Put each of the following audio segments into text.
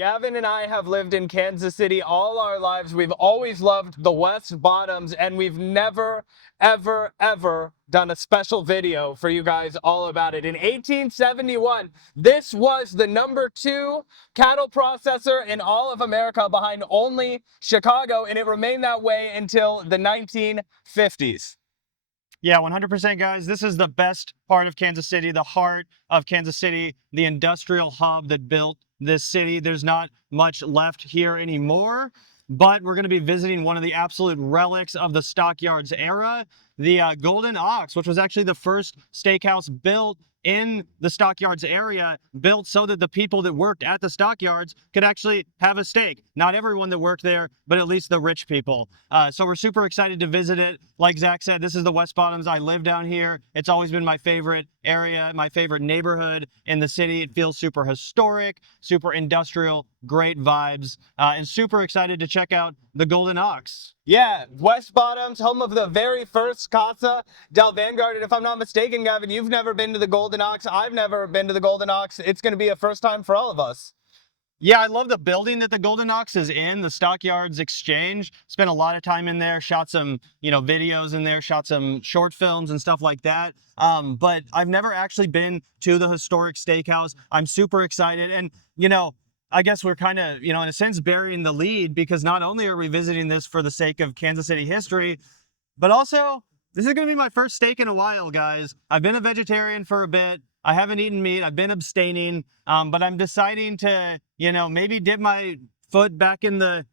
Gavin and I have lived in Kansas City all our lives. We've always loved the West Bottoms, and we've never, ever, ever done a special video for you guys all about it. In 1871, this was the #2 cattle processor in all of America behind only Chicago, and it remained that way until the 1950s. Yeah, 100% guys. This is the best part of Kansas City, the heart of Kansas City, the industrial hub that built this city. There's not much left here anymore, but we're going to be visiting one of the absolute relics of the Stockyards era, the Golden Ox, which was actually the first steakhouse built in the Stockyards area, built so that the people that worked at the Stockyards could actually have a steak. Not everyone that worked there, but at least the rich people. So we're super excited to visit it. Like Zach said, this is the West Bottoms. I live down here. It's always been my favorite area, my favorite neighborhood in the city. It feels super historic, super industrial, great vibes, and super excited to check out the Golden Ox. Yeah, West Bottoms, home of the very first Casa del Vanguard. And if I'm not mistaken, Gavin, you've never been to the Golden Ox. I've never been to the Golden Ox. It's going to be a first time for all of us. Yeah, I love the building that the Golden Ox is in, the Stockyards Exchange. Spent a lot of time in there, shot some, videos in there, shot some short films and stuff like that. But I've never actually been to the historic steakhouse. I'm super excited. And, I guess we're kind of, in a sense, burying the lead, because not only are we visiting this for the sake of Kansas City history, but also this is going to be my first steak in a while, guys. I've been a vegetarian for a bit. I haven't eaten meat. I've been abstaining, but I'm deciding to, maybe dip my foot back in the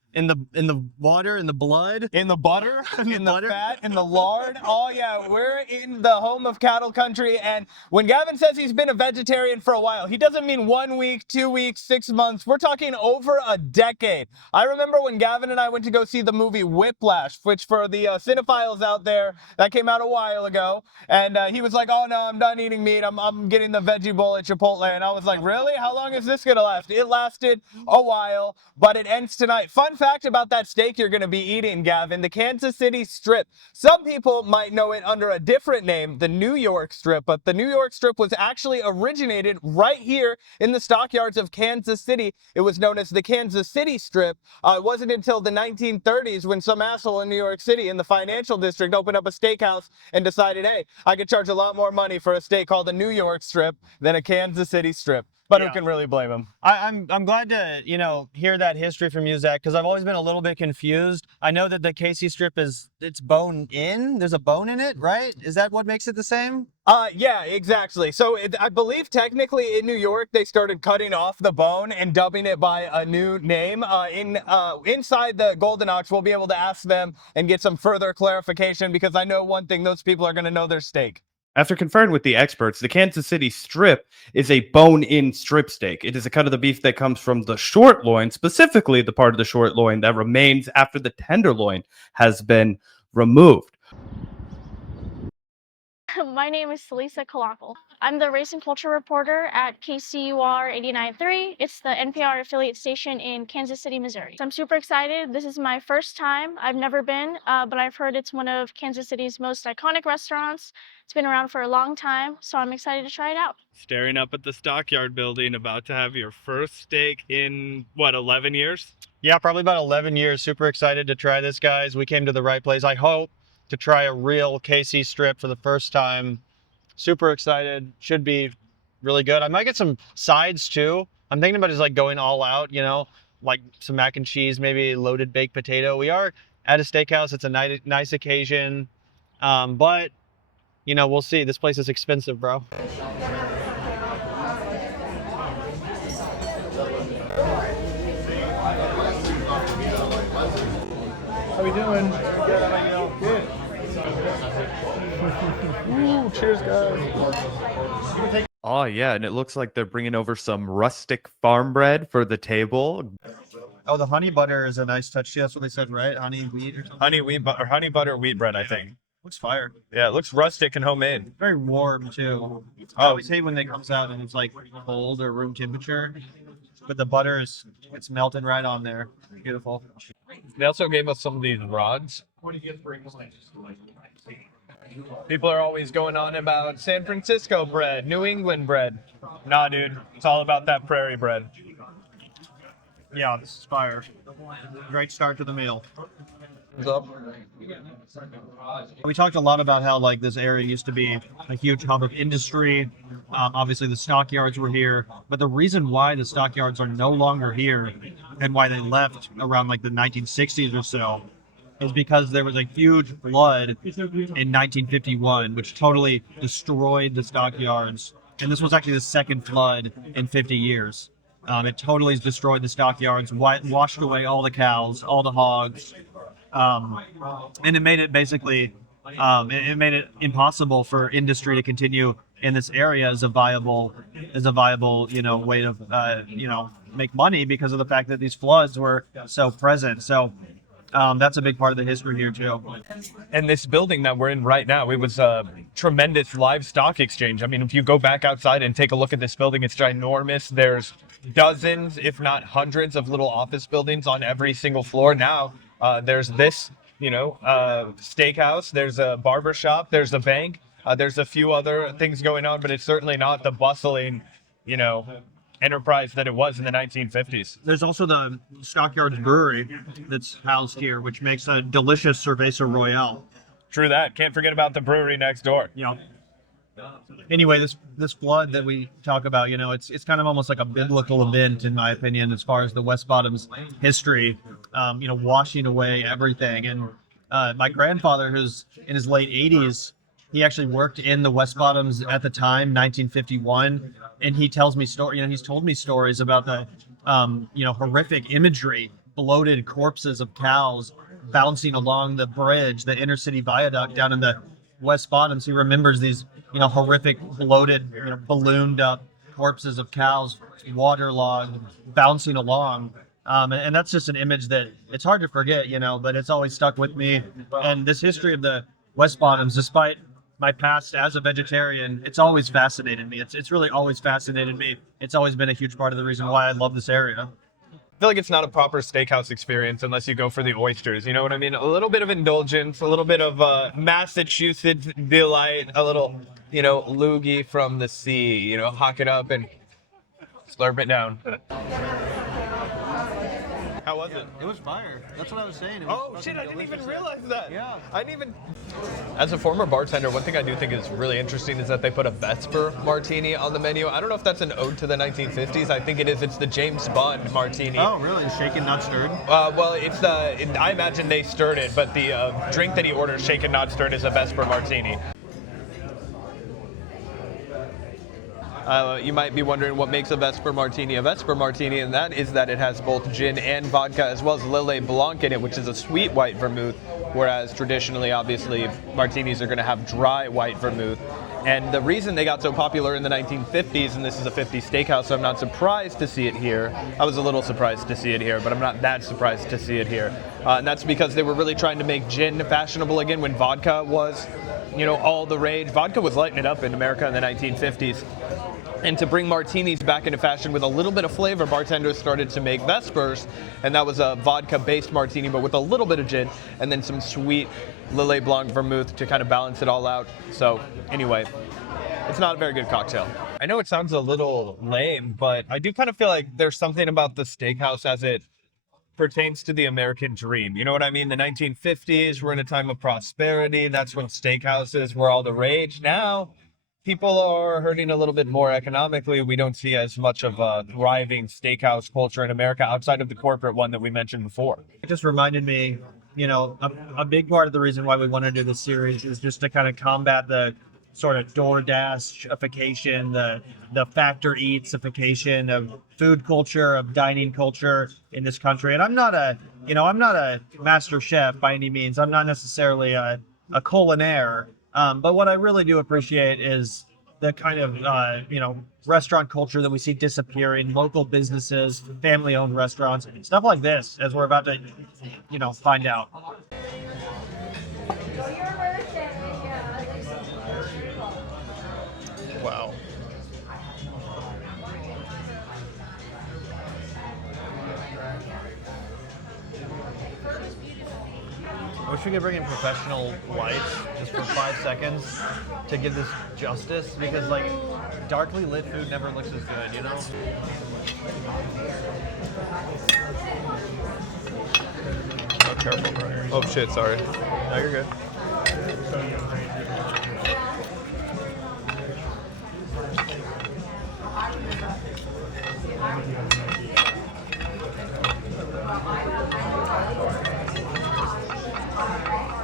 water, in the blood, in the butter, in the fat, in the lard. Oh yeah, we're in the home of cattle country. And when Gavin says he's been a vegetarian for a while, he doesn't mean 1 week, 2 weeks, 6 months. We're talking over a decade. I remember when Gavin and I went to go see the movie Whiplash, which for the cinephiles out there, that came out a while ago. And he was like, "Oh no, I'm done eating meat. I'm getting the veggie bowl at Chipotle." And I was like, "Really? How long is this gonna last?" It lasted a while, but it ends tonight. Fun fact about that steak you're going to be eating, Gavin, the Kansas City strip. Some people might know it under a different name, the New York strip, but the New York strip was actually originated right here in the Stockyards of Kansas City. It was known as the Kansas City strip. It wasn't until the 1930s when some asshole in New York City in the financial district opened up a steakhouse and decided, hey, I could charge a lot more money for a steak called a New York strip than a Kansas City strip. But yeah, who can really blame him? I'm glad to, hear that history from you, Zach, because I've always been a little bit confused. I know that the KC strip it's bone in. There's a bone in it, right? Is that what makes it the same? Yeah, exactly. So I believe technically in New York, they started cutting off the bone and dubbing it by a new name. Inside the Golden Ox, we'll be able to ask them and get some further clarification, because I know one thing, those people are going to know their steak. After conferring with the experts, the Kansas City strip is a bone-in strip steak. It is a cut of the beef that comes from the short loin, specifically the part of the short loin that remains after the tenderloin has been removed. My name is Lisa Kalakal. I'm the race and culture reporter at KCUR 89.3. It's the NPR affiliate station in Kansas City, Missouri. So I'm super excited. This is my first time. I've never been, but I've heard it's one of Kansas City's most iconic restaurants. It's been around for a long time, so I'm excited to try it out. Staring up at the Stockyard building, about to have your first steak in, 11 years? Yeah, probably about 11 years. Super excited to try this, guys. We came to the right place. I hope to try a real KC strip for the first time. Super excited. Should be really good. I might get some sides too. I'm thinking about just going all out, like some mac and cheese, maybe a loaded baked potato. We are at a steakhouse. It's a nice occasion. But, we'll see. This place is expensive, bro. How we doing? Good. How about you? Good. Ooh, cheers, guys. Oh, yeah, and it looks like they're bringing over some rustic farm bread for the table. Oh, the honey butter is a nice touch. That's what they said, right? Honey wheat or something? Honey butter wheat bread, I think. Looks fire. Yeah, it looks rustic and homemade. Very warm, too. I always hate when it comes out and it's cold or room temperature. But the butter it's melted right on there. Beautiful. They also gave us some of these rods. People are always going on about San Francisco bread, New England bread. Nah, dude, it's all about that prairie bread. Yeah, this is fire. Great start to the meal. What's up? We talked a lot about how like this area used to be a huge hub of industry. Obviously, the stockyards were here, but the reason why the stockyards are no longer here and why they left around like the 1960s or so is because there was a huge flood in 1951, which totally destroyed the stockyards. And this was actually the second flood in 50 years. It totally destroyed the stockyards, washed away all the cows, all the hogs, and it made it basically, it made it impossible for industry to continue in this area as a viable, way to, make money because of the fact that these floods were so present. So that's a big part of the history here too. And this building that we're in right now, it was a tremendous livestock exchange. I mean, if you go back outside and take a look at this building, it's ginormous. There's dozens, if not hundreds, of little office buildings on every single floor. Now there's this, steakhouse, there's a barber shop, there's a bank, there's a few other things going on, but it's certainly not the bustling, enterprise that it was in the 1950s. There's also the Stockyards Brewery that's housed here, which makes a delicious Cerveza Royale. True that. Can't forget about the brewery next door. Anyway, this flood that we talk about, it's kind of almost like a biblical event, in my opinion, as far as the West Bottoms history, washing away everything. And my grandfather, who's in his late 80s, he actually worked in the West Bottoms at the time, 1951, and he tells me he's told me stories about the, horrific imagery, bloated corpses of cows bouncing along the bridge, the inner city viaduct down in the West Bottoms. He remembers these, horrific, bloated, ballooned up corpses of cows, waterlogged, bouncing along. And that's just an image that it's hard to forget, but it's always stuck with me. And this history of the West Bottoms, despite my past as a vegetarian, it's always fascinated me. It's really always fascinated me. It's always been a huge part of the reason why I love this area. I feel like it's not a proper steakhouse experience unless you go for the oysters. You know what I mean? A little bit of indulgence, a little bit of Massachusetts delight, a little, loogie from the sea. Hock it up and slurp it down. How was it? It was fire. That's what I was saying. Oh shit, I didn't even realize that. Yeah. I didn't even... As a former bartender, one thing I do think is really interesting is that they put a Vesper Martini on the menu. I don't know if that's an ode to the 1950s. I think it is. It's the James Bond Martini. Oh, really? Shaken, not stirred? Well, it's I imagine they stirred it, but the drink that he orders, shaken, not stirred, is a Vesper Martini. You might be wondering what makes a Vesper Martini, and that is that it has both gin and vodka, as well as Lillet Blanc in it, which is a sweet white vermouth, whereas traditionally, obviously, martinis are going to have dry white vermouth. And the reason they got so popular in the 1950s, and this is a 50s steakhouse, so I'm not surprised to see it here. I was a little surprised to see it here, but I'm not that surprised to see it here. And that's because they were really trying to make gin fashionable again when vodka was, all the rage. Vodka was lighting it up in America in the 1950s. And to bring martinis back into fashion with a little bit of flavor, bartenders started to make Vespers, and that was a vodka-based martini, but with a little bit of gin, and then some sweet Lillet Blanc vermouth to kind of balance it all out. So anyway, it's not a very good cocktail. I know it sounds a little lame, but I do kind of feel like there's something about the steakhouse as it pertains to the American dream. You know what I mean? The 1950s, we're in a time of prosperity. That's when steakhouses were all the rage. Now, people are hurting a little bit more economically. We don't see as much of a thriving steakhouse culture in America outside of the corporate one that we mentioned before. It just reminded me, a big part of the reason why we want to do this series is just to kind of combat the sort of DoorDash-ification, the factor eats-ification of food culture, of dining culture in this country. And I'm not a master chef by any means. I'm not necessarily a culinaire. But what I really do appreciate is the kind of, restaurant culture that we see disappearing, local businesses, family-owned restaurants, stuff like this, as we're about to, find out. Wow. I wish we could bring in professional lights just for 5 seconds to give this justice, because darkly lit food never looks as good, careful, bro. Oh shit, sorry. No, you're good.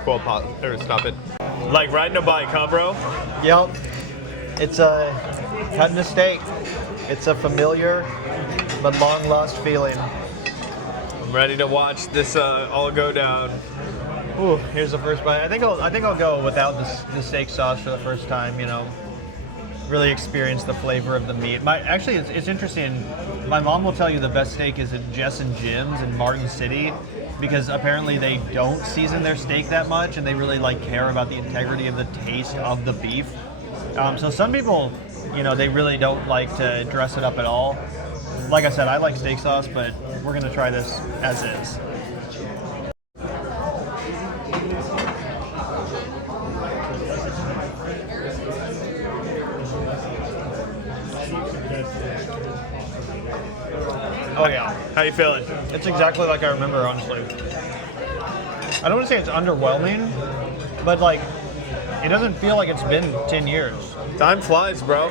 Cool, stop it. Like riding a bike, huh, bro? Yep. It's cutting a steak. It's a familiar but long lost feeling. I'm ready to watch this all go down. Ooh, here's the first bite. I think I'll go without the steak sauce for the first time. You know, really experience the flavor of the meat. Actually, it's interesting. My mom will tell you the best steak is at Jess and Jim's in Martin City, because apparently they don't season their steak that much, and they really like care about the integrity of the taste of the beef. So some people, you know, they really don't like to dress it up at all. Like I said, I like steak sauce, but we're gonna try this as is. Oh yeah. How you feeling? It's exactly like I remember, honestly. I don't want to say it's underwhelming, but like, it doesn't feel like it's been 10 years. Time flies, bro.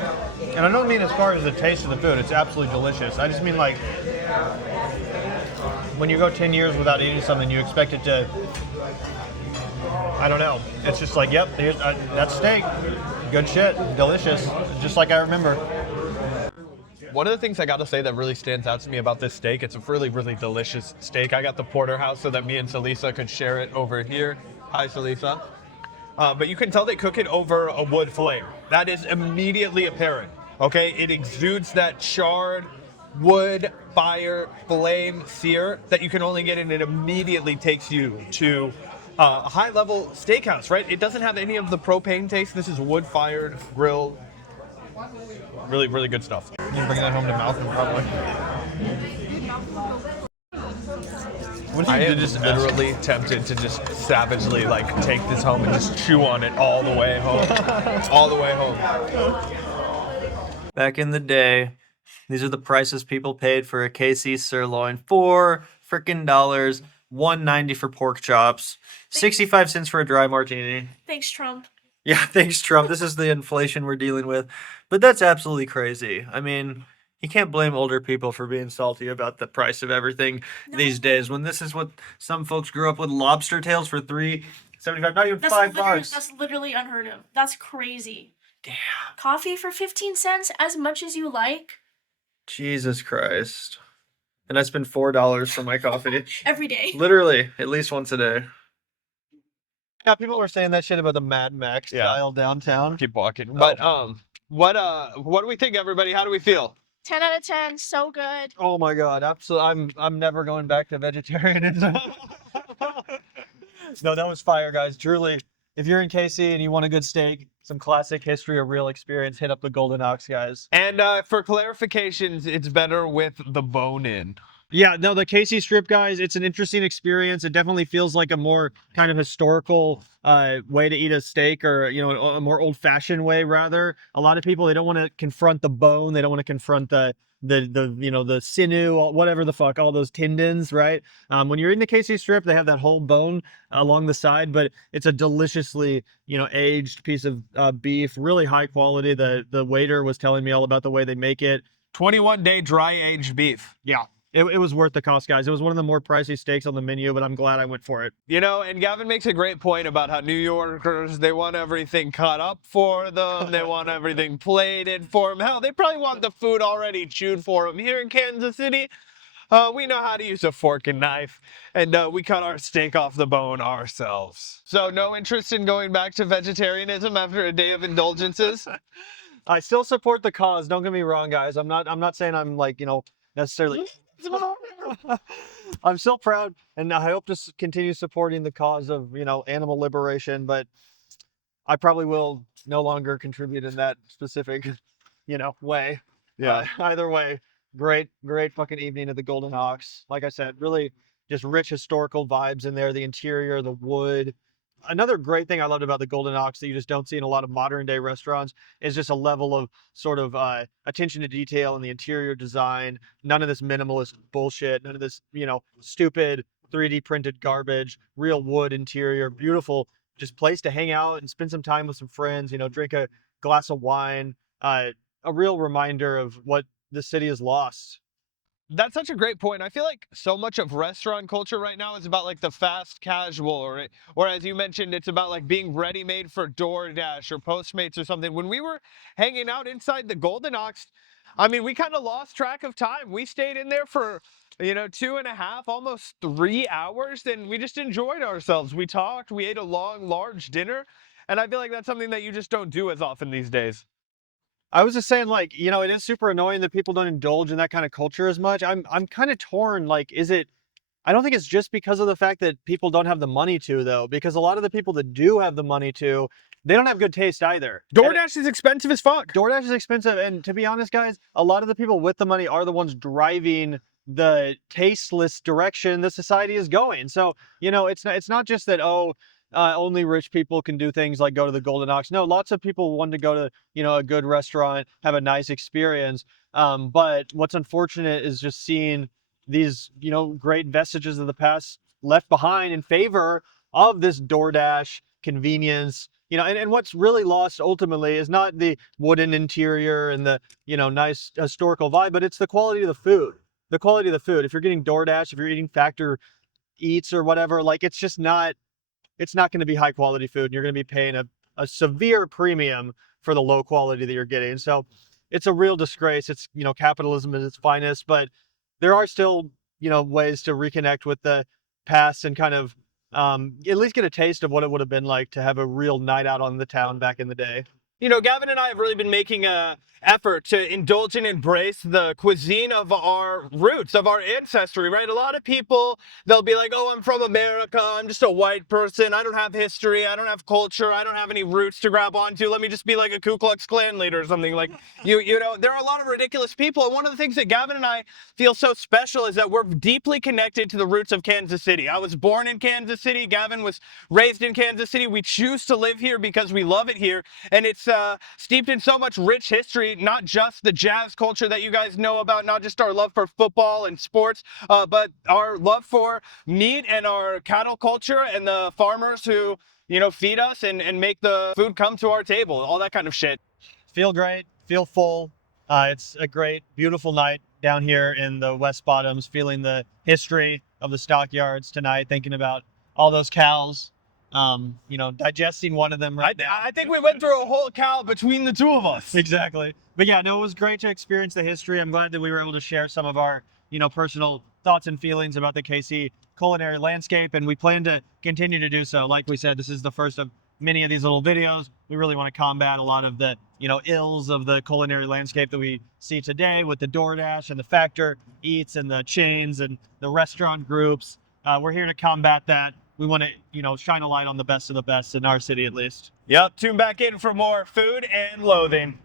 And I don't mean as far as the taste of the food, it's absolutely delicious. I just mean like, when you go 10 years without eating something, you expect it to, I don't know. It's just like, yep, here's, that's steak. Good shit, delicious, just like I remember. One of the things I gotta say that really stands out to me about this steak, it's a really, really delicious steak. I got the porterhouse so that me and Salisa could share it over here. Hi, Salisa. But you can tell they cook it over a wood flame. That is immediately apparent, okay? It exudes that charred wood fire flame sear that you can only get, and it immediately takes you to a high-level steakhouse, right? It doesn't have any of the propane taste. This is wood-fired, grilled. Really, really good stuff. You can bring that home to Malcolm, probably. What I am just literally tempted to just savagely like take this home and just chew on it all the way home. All the way home. Back in the day, these are the prices people paid for a KC sirloin. $4 frickin' dollars, $1.90 for pork chops, 65 cents for a dry martini. Thanks, Trump. Yeah, thanks, Trump. This is the inflation we're dealing with. But that's absolutely crazy. I mean, you can't blame older people for being salty about the price of everything these days, when this is what some folks grew up with: lobster tails for $3.75, not even $5. That's literally unheard of. That's crazy. Damn. Coffee for 15 cents, as much as you like. Jesus Christ. And I spend $4 for my coffee. Every day. Literally, at least once a day. Yeah, people were saying that shit about the Mad Max style downtown. Keep walking. But what do we think, everybody? How do we feel? 10 out of 10, so good. Oh my god, absolutely! I'm never going back to vegetarianism. No, that was fire, guys. Truly, if you're in KC and you want a good steak, some classic history, a real experience, hit up the Golden Ox, guys. And for clarifications, it's better with the bone in. Yeah, no, the KC strip, guys, it's an interesting experience. It definitely feels like a more kind of historical way to eat a steak, or, you know, a more old-fashioned way, rather. A lot of people, they don't want to confront the bone. They don't want to confront the you know, the sinew, whatever the fuck, all those tendons, right? When you're in the KC strip, they have that whole bone along the side, but it's a deliciously, you know, aged piece of beef, really high quality. The waiter was telling me all about the way they make it. 21-day dry-aged beef. Yeah. It was worth the cost, guys. It was one of the more pricey steaks on the menu, but I'm glad I went for it. You know, and Gavin makes a great point about how New Yorkers, they want everything cut up for them. They want everything plated for them. Hell, they probably want the food already chewed for them. Here in Kansas City, we know how to use a fork and knife, and we cut our steak off the bone ourselves. So no interest in going back to vegetarianism after a day of indulgences? I still support the cause. Don't get me wrong, guys. I'm not saying I'm, like, you know, necessarily... I'm still proud, and I hope to continue supporting the cause of, you know, animal liberation, but I probably will no longer contribute in that specific, you know, way. Yeah. Either way, great fucking evening at the Golden Ox. Like I said, really just rich historical vibes in there. The interior, the wood. Another great thing I loved about the Golden Ox that you just don't see in a lot of modern day restaurants is just a level of sort of attention to detail in the interior design. None of this minimalist bullshit. None of this, you know, stupid 3D printed garbage, real wood interior, beautiful, just place to hang out and spend some time with some friends, you know, drink a glass of wine. A real reminder of what the city has lost. That's such a great point. I feel like so much of restaurant culture right now is about like the fast casual, or as you mentioned, it's about like being ready made for DoorDash or Postmates or something. When we were hanging out inside the Golden Ox, I mean, we kind of lost track of time. We stayed in there for, 2.5, almost 3 hours, and we just enjoyed ourselves. We talked, we ate a long, large dinner, and I feel like that's something that you just don't do as often these days. I was just saying, like, you know, it is super annoying that people don't indulge in that kind of culture as much. I'm kind of torn. Like, is it? I don't think it's just because of the fact that people don't have the money to, though, because a lot of the people that do have the money to, they don't have good taste either. DoorDash is expensive as fuck. DoorDash is expensive, and to be honest, guys, a lot of the people with the money are the ones driving the tasteless direction the society is going. So, you know, it's not just that, only rich people can do things like go to the Golden Ox. No, lots of people want to go to, you know, a good restaurant, have a nice experience. But what's unfortunate is just seeing these, you know, great vestiges of the past left behind in favor of this DoorDash convenience. You know, and what's really lost ultimately is not the wooden interior and the, you know, nice historical vibe, but it's the quality of the food. The quality of the food. If you're getting DoorDash, if you're eating Factor Eats or whatever, like it's not going to be high quality food, and you're going to be paying a severe premium for the low quality that you're getting. So it's a real disgrace. It's, you know, capitalism at its finest, but there are still, you know, ways to reconnect with the past and kind of at least get a taste of what it would have been like to have a real night out on the town back in the day. You know, Gavin and I have really been making a effort to indulge and embrace the cuisine of our roots, of our ancestry, right? A lot of people, they'll be like, oh, I'm from America. I'm just a white person. I don't have history. I don't have culture. I don't have any roots to grab onto. Let me just be like a Ku Klux Klan leader or something. Like, you know, there are a lot of ridiculous people. And one of the things that Gavin and I feel so special is that we're deeply connected to the roots of Kansas City. I was born in Kansas City. Gavin was raised in Kansas City. We choose to live here because we love it here. And it's steeped in so much rich history, not just the jazz culture that you guys know about, not just our love for football and sports, but our love for meat and our cattle culture and the farmers who, you know, feed us and make the food come to our table, all that kind of shit. Feel great, feel full. It's a great, beautiful night down here in the West Bottoms, feeling the history of the Stockyards tonight, thinking about all those cows. You know, digesting one of them right now. I think we went through a whole cow between the two of us. Exactly. But yeah, no, it was great to experience the history. I'm glad that we were able to share some of our, you know, personal thoughts and feelings about the KC culinary landscape, and we plan to continue to do so. Like we said, this is the first of many of these little videos. We really want to combat a lot of the, you know, ills of the culinary landscape that we see today with the DoorDash and the Factor Eats and the chains and the restaurant groups. We're here to combat that. We want to, you know, shine a light on the best of the best in our city, at least. Yep, tune back in for more food and loathing.